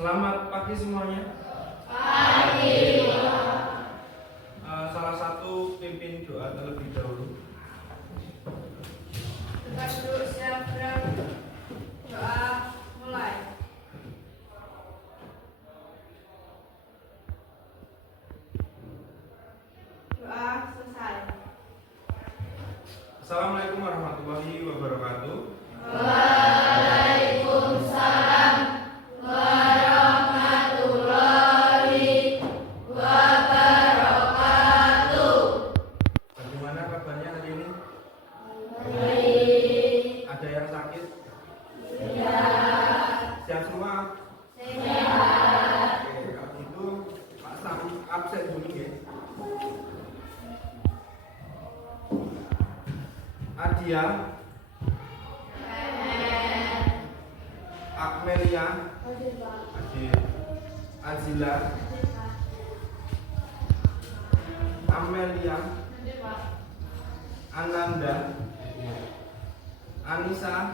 Selamat pagi semuanya. Pagi. Salah satu pimpin doa terlebih dahulu. Kita duduk siap doa mulai. Doa selesai. Assalamualaikum warahmatullahi wabarakatuh. Waalaikumsalam warahmatullahi wabarakatuh. Bagaimana kabarnya hari ini? Baik. Ada yang sakit? Ya. Sehat semua? Sehat. Oke, kalau gitu Pak Sam absen dulu ya. Adia, Akmelia, Adil, Azila, Amelia, Ananda, Anissa,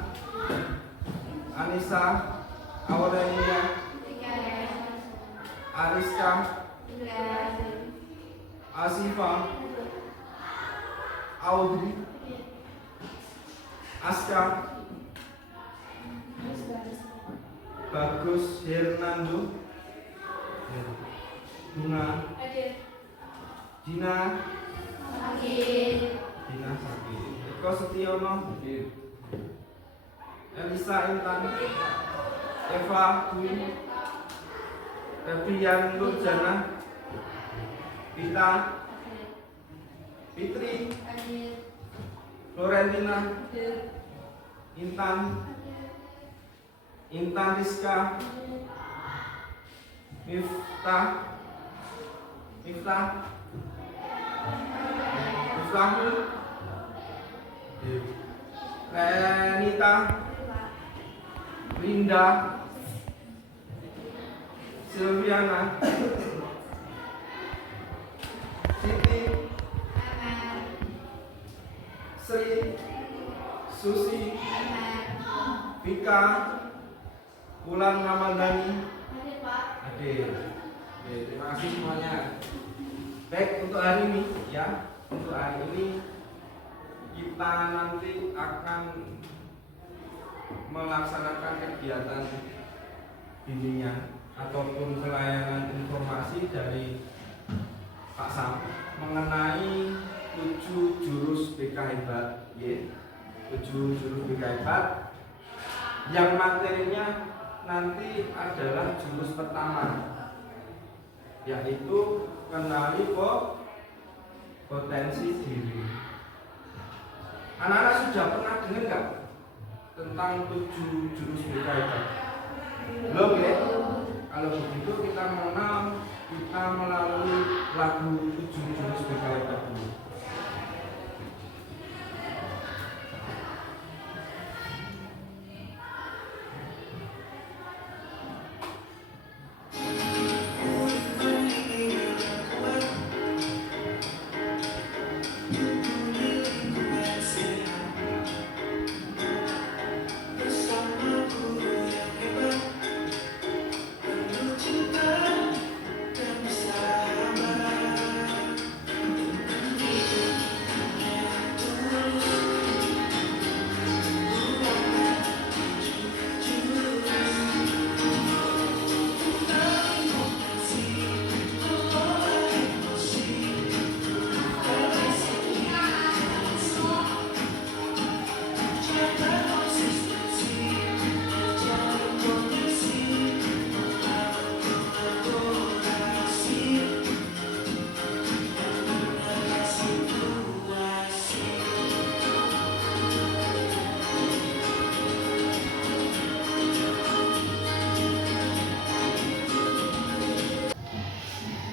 Aurelia, Ariska, Asifa, Audrey, Aska, Bagus, Hernando, Bunga, Dina sakit, Eko Setiono, Elisa Intan, Eva Dwi, Febrian Nurjana, Pita, Fitri, Florentina, Intan Rizka, Miftahul, Renita, Linda, Silviana, Siti, Sri, Susi, Vika, Ulan Ramadhani, Adil. Oke, terima kasih semuanya. Baik, untuk hari ini ya, untuk hari ini kita nanti akan melaksanakan kegiatan bimbingan ataupun pelayanan informasi dari Pak Sam mengenai 7 jurus BK Hebat, ya. 7 jurus BK Hebat yang materinya nanti adalah jurus pertama, yaitu kenali potensi diri. Anak-anak sudah pernah dengar nggak tentang 7 jurus BK Hebat? Belum ya? Kalau begitu kita mengenal, kita melalui lagu 7 jurus BK Hebat dulu.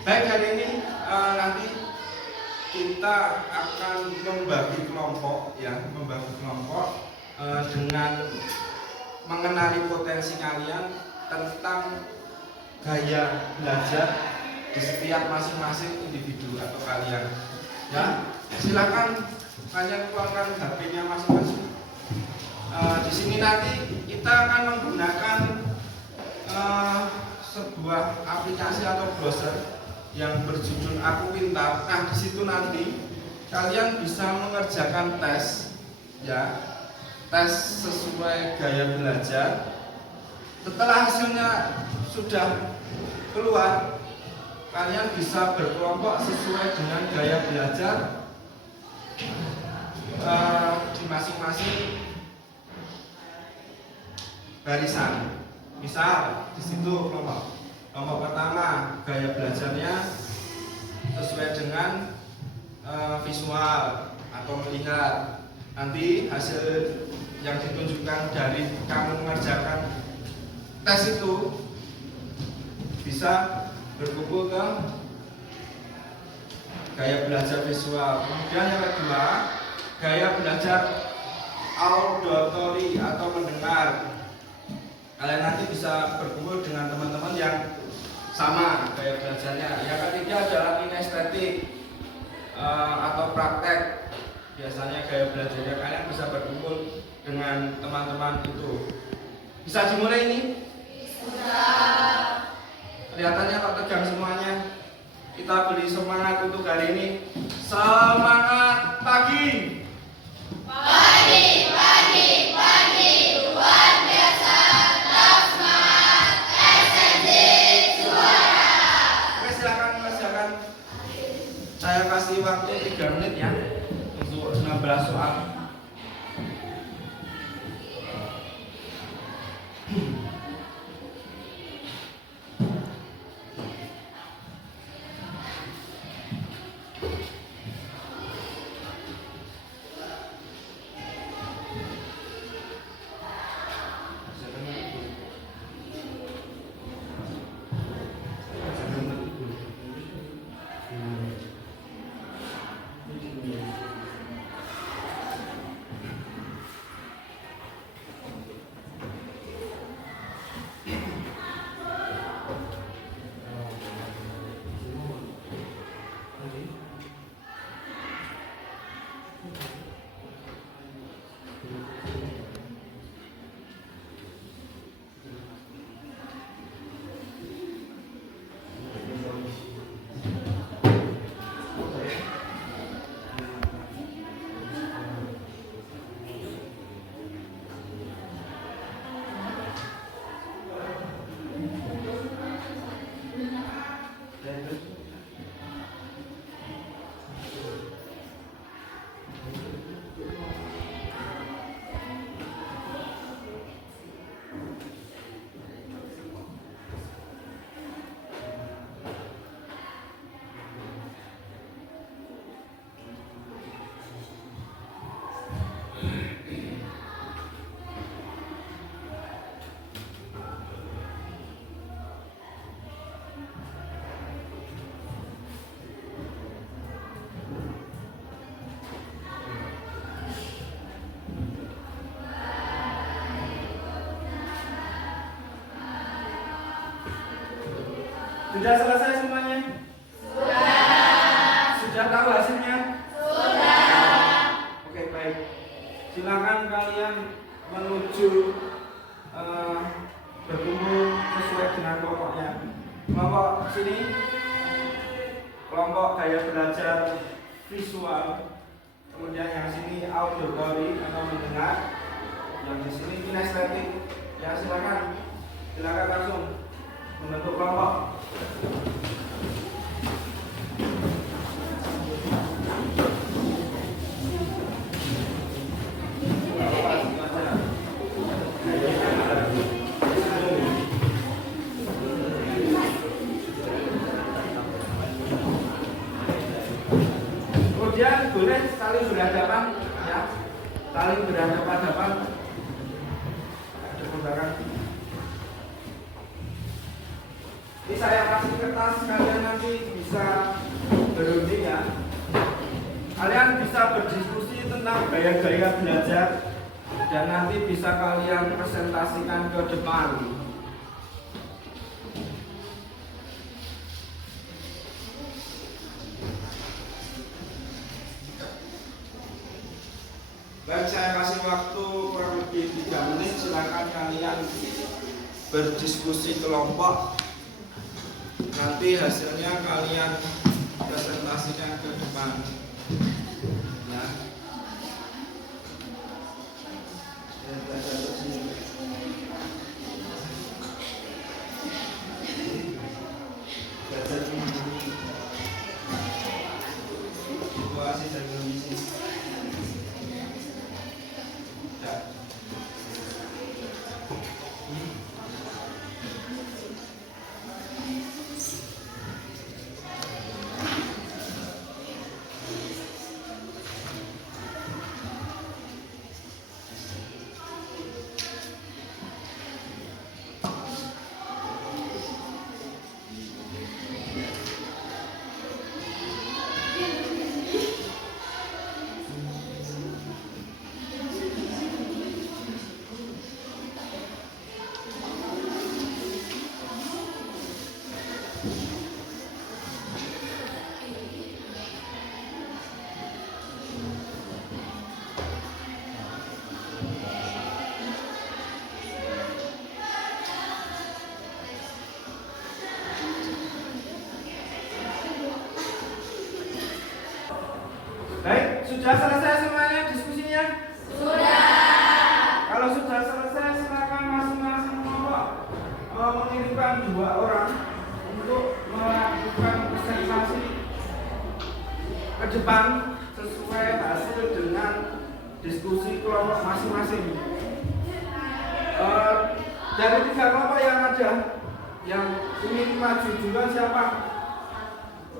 Baik, hari ini nanti kita akan membagi kelompok ya, dengan mengenali potensi kalian tentang gaya belajar di setiap masing-masing individu atau kalian. Ya, silakan kalian keluarkan HP-nya masing-masing. Di sini nanti kita akan menggunakan sebuah aplikasi atau browser yang berjudul Aku Pintar. Nah, di situ nanti kalian bisa mengerjakan tes, ya, tes sesuai gaya belajar. Setelah hasilnya sudah keluar, kalian bisa berkelompok sesuai dengan gaya belajar di masing-masing barisan. Misal di situ kelompok pertama gaya belajarnya sesuai dengan visual atau melihat. Nanti hasil yang ditunjukkan dari kamu mengerjakan tes itu bisa berkumpul ke gaya belajar visual. Kemudian yang kedua, gaya belajar auditory atau mendengar. Kalian nanti bisa berkumpul dengan teman-teman yang sama gaya belajarnya. Yang ketiga adalah kinestetik atau praktek. Biasanya gaya belajarnya kalian bisa berkumpul dengan teman-teman itu. Bisa dimulai ini? Kelihatannya kok tegang semuanya. Kita beri semangat untuk hari ini. Semangat pagi. Pagi, pagi, pagi, luar biasa, tetap semangat, SMJ juara. Oke, silakan mengerjakan. Saya kasih waktu 3 menit ya untuk 16 soal. Sudah selesai semuanya? Sudah tahu hasilnya? Oke, baik. Silakan kalian menuju berkumpul sesuai dengan kelompoknya. Kelompok sini, kelompok gaya belajar visual. Kemudian yang sini auditory atau mendengar. Yang di sini kinestetik. Ya, silakan langsung membentuk kelompok. Kemudian boleh saling berhadapan, ya, saling berhadapan-hadapan. Ada pembarangan. Ini saya kasih kertas, kalian nanti bisa berunding ya. Kalian bisa berdiskusi tentang gaya-gaya belajar dan nanti bisa kalian presentasikan ke depan. Baik, saya kasih waktu kurang lebih 3 menit. Silakan kalian berdiskusi kelompok Nanti hasilnya kalian presentasikan ke depan. Ya. Ya, belajar terus ini. Belajar ini. Situasi dan kondisi. Ya. Baik, sudah selesai semuanya diskusinya? Kalau sudah selesai, silakan masing-masing kelompok mengirimkan 2 orang untuk melakukan presentasi ke depan sesuai hasil dengan diskusi kelompok masing-masing. Dari 3 kelompok yang ada, yang ingin maju duluan siapa?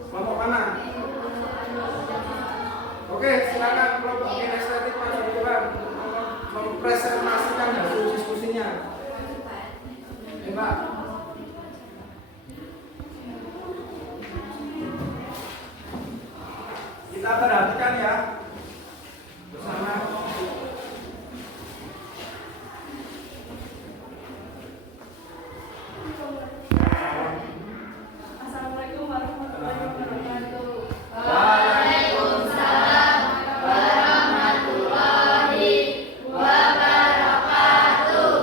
Kelompok mana? Oke, silakan kelompok kinestetik maju duluan mempresentasikan hasil diskusinya. Pak. Kita perhatikan ya bersama. Assalamualaikum warahmatullahi wabarakatuh. Waalaikumsalam warahmatullahi wabarakatuh.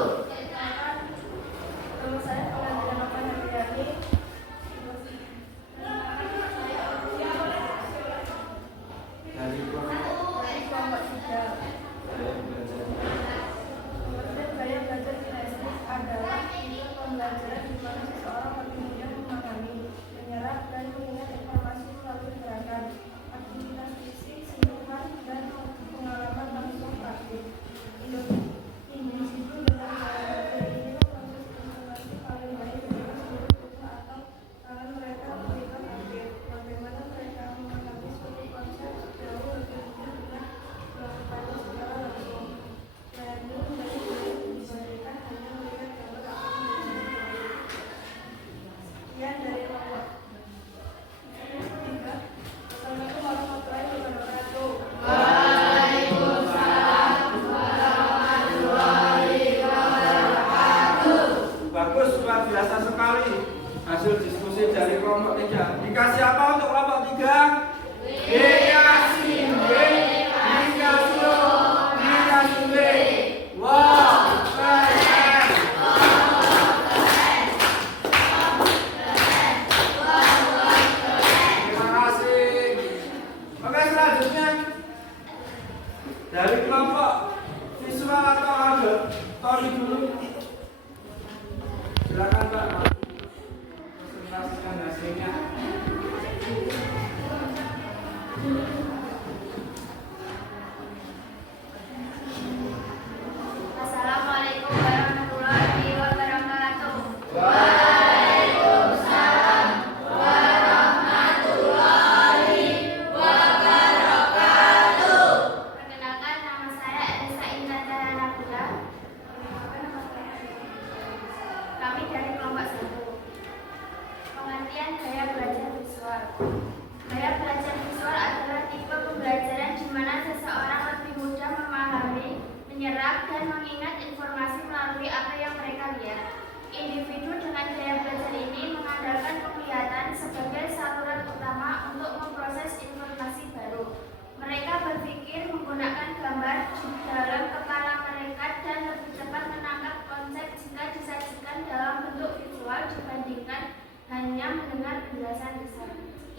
Nama saya Fauziah Nova Handayani. Dari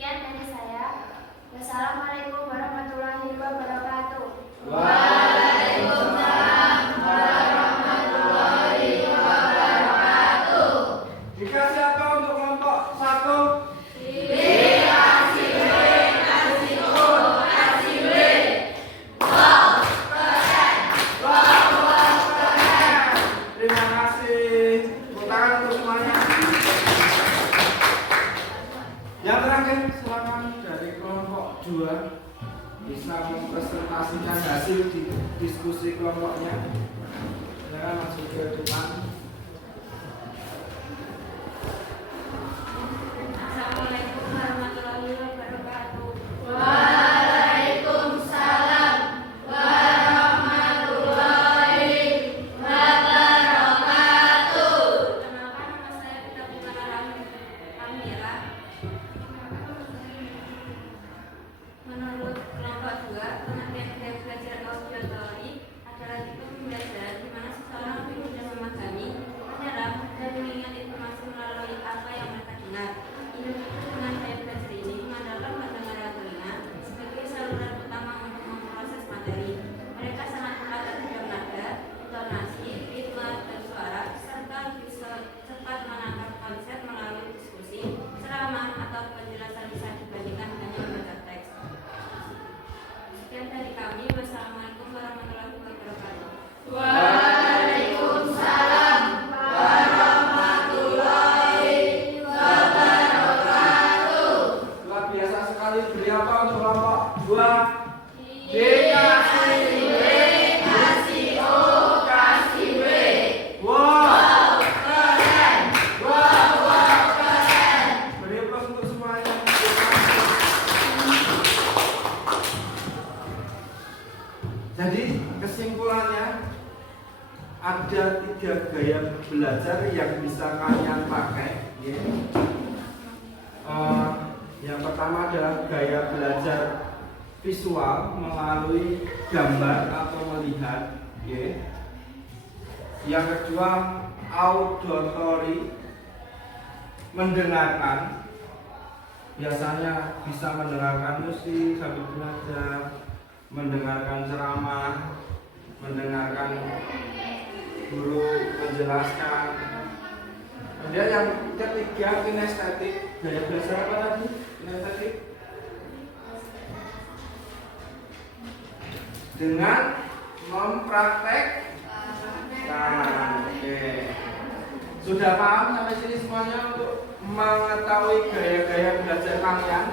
Sekian dari saya. Wassalamualaikum warahmatullahi wabarakatuh. Waalaikumsalam warahmatullahi wabarakatuh. Dikasih apa untuk kelompok 1? Terima kasih. Tepuk tangan untuk semuanya. Yang terakhir, silakan dari kelompok 2 bisa mempresentasikan hasil di diskusi kelompoknya. Silakan masuk ke depan. Assalamualaikum warahmatullahi wabarakatuh. Waalaikumsalam warahmatullahi wabarakatuh. Perkenalkan, nama saya Pita Putara Pamira. Menurut kelompok 2, pengertian budaya belajar auditori adalah tipe pembelajaran di mana seseorang lebih mudah memahami, menyerap, dan mengingat informasi melalui apa yang mereka dengar. Individu dengan gaya belajar ini mengandalkan pandangan dan telinga sebagai saluran utama untuk memproses materi. Mereka sangat peka terhadap nada, intonasi, ritme, dan suara, serta bisa cepat menangkap konsep melalui diskusi, ceramah, atau penjelasan lisan dibandingkan hanya membaca teks. Sekian dari kami. Wassalamualaikum warahmatullahi wabarakatuh. Waalaikumsalam warahmatullahi wabarakatuh. Luar biasa sekali. Beri apa untuk kelompok 2? Kasih W, kasih O, kasih W. Wow, Keren. Wow, keren. beri aplaus untuk semuanya. Jadi kesimpulannya ada 3 gaya belajar yang bisa kalian pakai. Ya. Yang pertama adalah gaya belajar visual melalui gambar atau melihat. Ya. Yang kedua auditory, mendengarkan. Biasanya bisa mendengarkan musik sambil belajar, mendengarkan ceramah, mendengarkan guru menjelaskan. Kemudian yang ketiga kinestetik, gaya belajar apa tadi? Kinestetik dengan mempraktekkan. Oke. Sudah paham sampai sini semuanya untuk mengetahui gaya-gaya belajar kalian?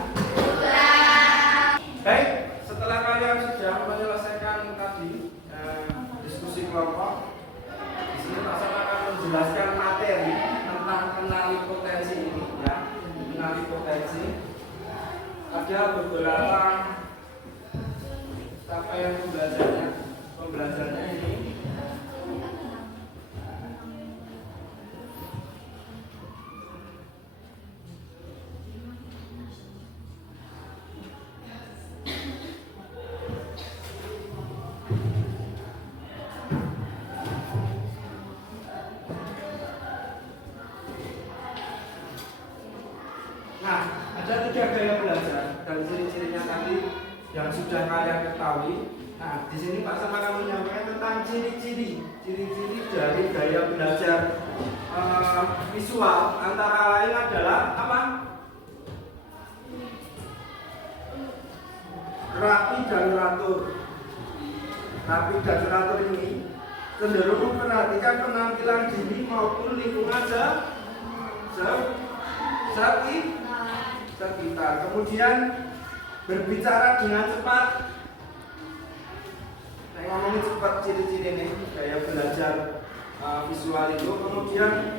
Baik, setelah kalian sudah menyelesaikan tadi diskusi kelompok, di sini Pak Sama akan menjelaskan materi tentang kenali potensi ini, ya. Kenali potensi. Ada beberapa capaian pembelajarannya ini. Nah, ada 3 gaya belajar dan ciri-cirinya tadi yang sudah kalian ketahui. Nah, di sini Pak Sama akan menyampaikan tentang ciri-ciri dari gaya belajar visual. Antara lain adalah apa? Rapi dan teratur. Rapi dan teratur ini cenderung memperhatikan penampilan diri maupun lingkungan sekitar. Kemudian berbicara dengan cepat. Saya ngomongin cepat ciri-ciri ini gaya belajar visual itu. Kemudian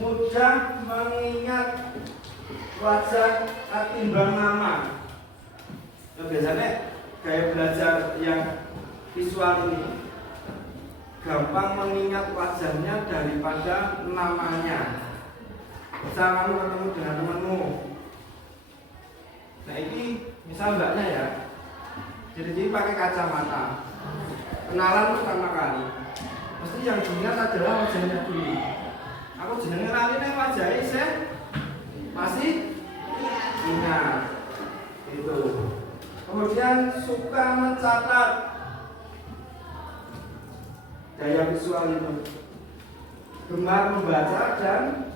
mudah mengingat wajah ketimbang nama. Nah, biasanya gaya belajar yang visual ini gampang mengingat wajahnya daripada namanya. Bisa kamu ketemu dengan temanmu. Nah ini misal mbaknya ya, jadi pakai kacamata. Kenalan pertama kali, mesti yang diingat adalah wajahnya dulu. Aku jenenge lali nang wajahe sih masih Kemudian suka mencatat, gaya visual itu. Gemar membaca dan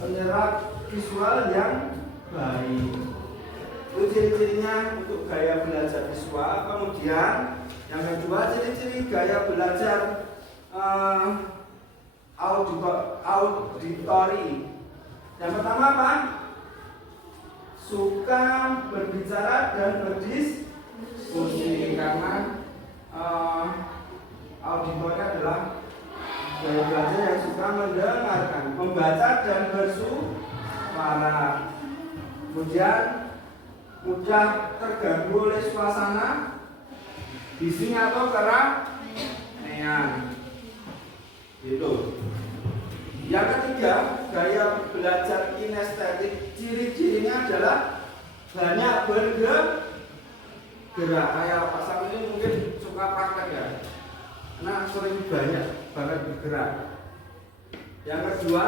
penyerap visual yang baik. Itu ciri-cirinya untuk gaya belajar visual. Kemudian yang kedua, ciri-ciri gaya belajar auditori. Yang pertama apa? Suka berbicara dan berdiskusi, karena auditori adalah gaya belajar yang suka mendengarkan, membaca dan bersuara. Kemudian mudah terganggu oleh suasana bising atau keramaian. Gitu. Yang ketiga, gaya belajar kinestetik. Ciri-cirinya adalah banyak bergerak. Kayak Pak Sam ini mungkin suka praktek ya, karena sering banyak banget bergerak. Yang kedua,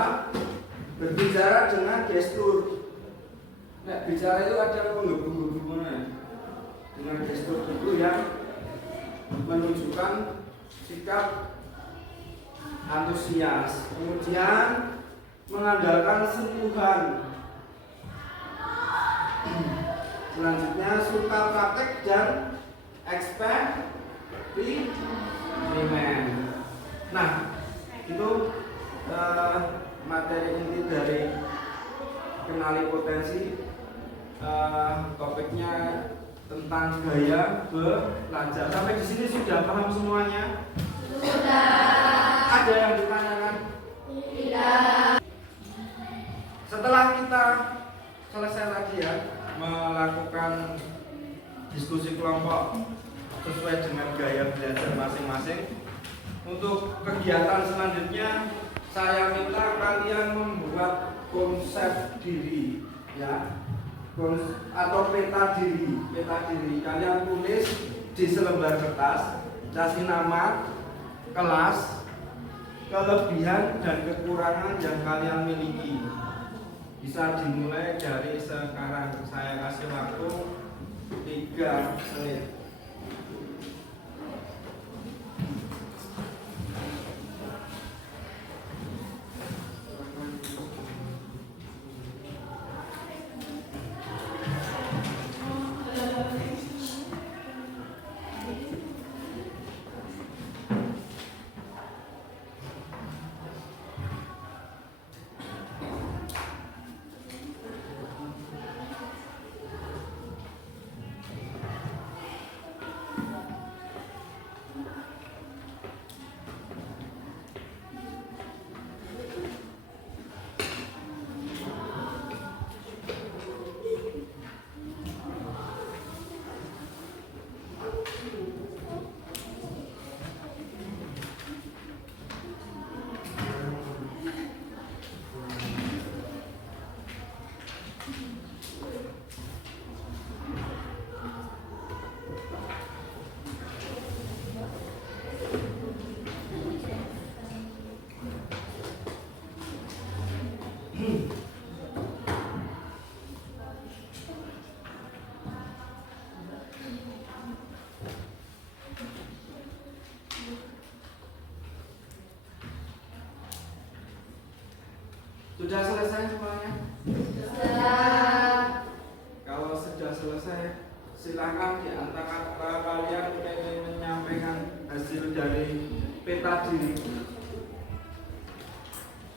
berbicara dengan gestur. Nah, bicara itu ada menggebu-gebu mana? Dengan gestur itu yang menunjukkan sikap antusias. Kemudian mengandalkan sentuhan. Selanjutnya suka praktek dan eksperimen. Nah, itu materi inti dari kenali potensi. Topiknya tentang gaya belajar. Sampai di sini sudah paham semuanya? Sudah. Ada yang ditanyakan? Tidak. Setelah kita selesai lagi ya melakukan diskusi kelompok sesuai dengan gaya belajar masing-masing, untuk kegiatan selanjutnya saya minta kalian membuat konsep diri ya, atau peta diri. Kalian tulis di selembar kertas, kasih nama, kelas, kelebihan dan kekurangan yang kalian miliki. Bisa dimulai dari sekarang. Saya kasih waktu 3 menit. Sudah selesai semuanya? Sudah. Kalau sudah selesai, silakan di antara kalian ingin menyampaikan hasil dari peta diri.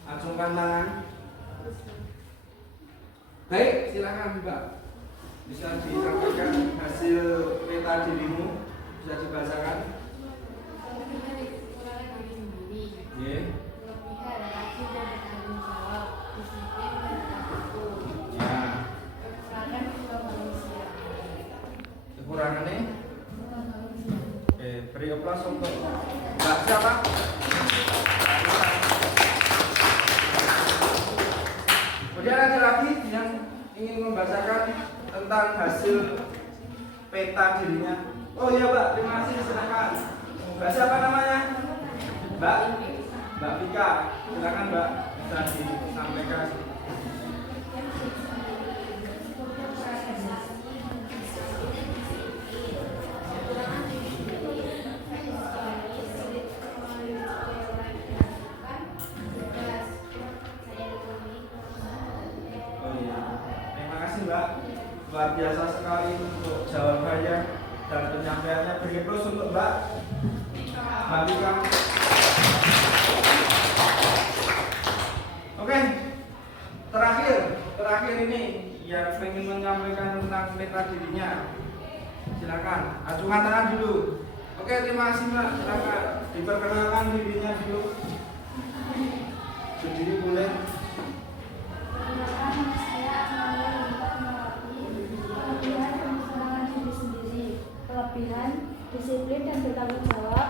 Acungkan tangan. Baik, silakan Mbak. Bisa disampaikan hasil peta dirimu, bisa dibacakan. Yeah. Kekurangannya? Oke, beri aplaus untuk Mbak siapa? Kemudian ada lagi yang ingin membacakan tentang hasil peta dirinya. Oh iya Mbak, terima kasih, silakan. Mbak siapa namanya? Mbak Vika, silakan Mbak, bisa disampaikan. Mbak. Luar biasa sekali untuk jawabannya dan penyampaiannya. Beri plus untuk Mbak Tika. Oke, terakhir ini yang ingin menyampaikan tentang peta dirinya. Silakan, acungkan tangan dulu. Oke, terima kasih Mbak. Silakan diperkenalkan dirinya dulu. Berdiri boleh. Perkenalkan, saya Asmalia Yunita Melati. Kelebihan pengembangan diri sendiri. Kelebihan disiplin dan bertanggung jawab,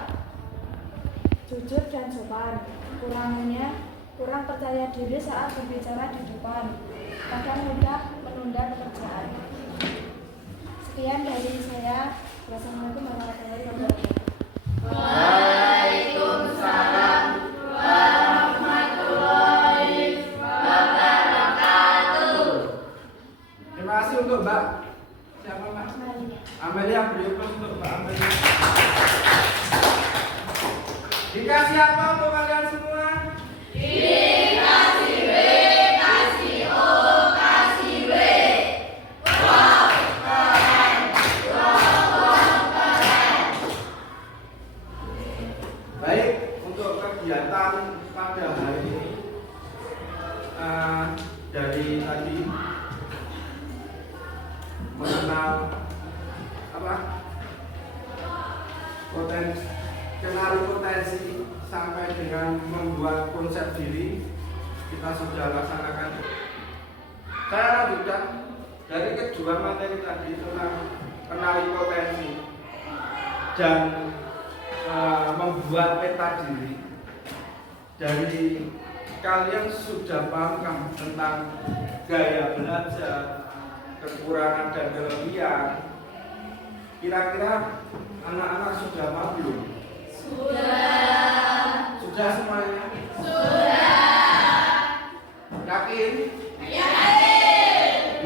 jujur dan sopan. Kekurangannya kurang percaya diri saat berbicara di depan, kadang mudah menunda pekerjaan. Sekian dari saya. Wassalamualaikum warahmatullahi wabarakatuh. Waalaikumsalam warahmatullahi wabarakatuh. Terima kasih untuk Mbak. Siapa Mbak? Amelia, beri plus untuk Mbak Amelia. Dikasih apa untuk kalian semua? Dikasih W, kasih O, kasih W. Wow, keren. Wow, keren. Baik, untuk kegiatan pada hari ini dari tadi mengenal kenali potensi sampai dengan membuat konsep diri kita sudah laksanakan. Saya lanjutkan dari kedua materi tadi tentang kenali potensi dan membuat peta diri. Dari kalian sudah paham tentang gaya belajar, kekurangan dan kelebihan. Kira-kira anak-anak sudah paham belum? Sudah semuanya? Yakin?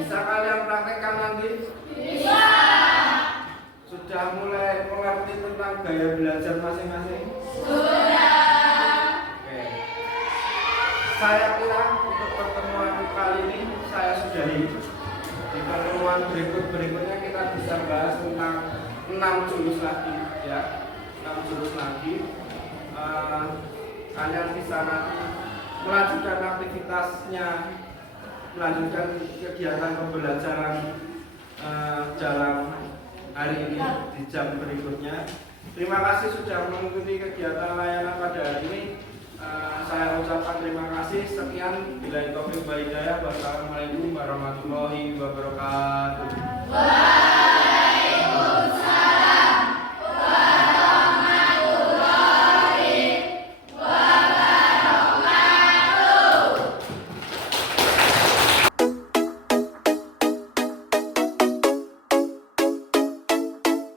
Bisa kalian praktekkan nanti? Bisa. Sudah mulai mengerti tentang gaya belajar masing-masing? Sudah. Oke. Saya kira untuk pertemuan kali ini saya sudahi. Di pertemuan berikutnya kita bisa bahas tentang 6 jurus lagi, ya. 6 jurus lagi. Kalian bisa nanti melanjutkan aktivitasnya, melanjutkan kegiatan pembelajaran dalam hari ini di jam berikutnya. Terima kasih sudah mengikuti kegiatan layanan pada hari ini. Saya ucapkan terima kasih. Sekian, billahi taufiq wal hidayah. Wassalamualaikum warahmatullahi wabarakatuh.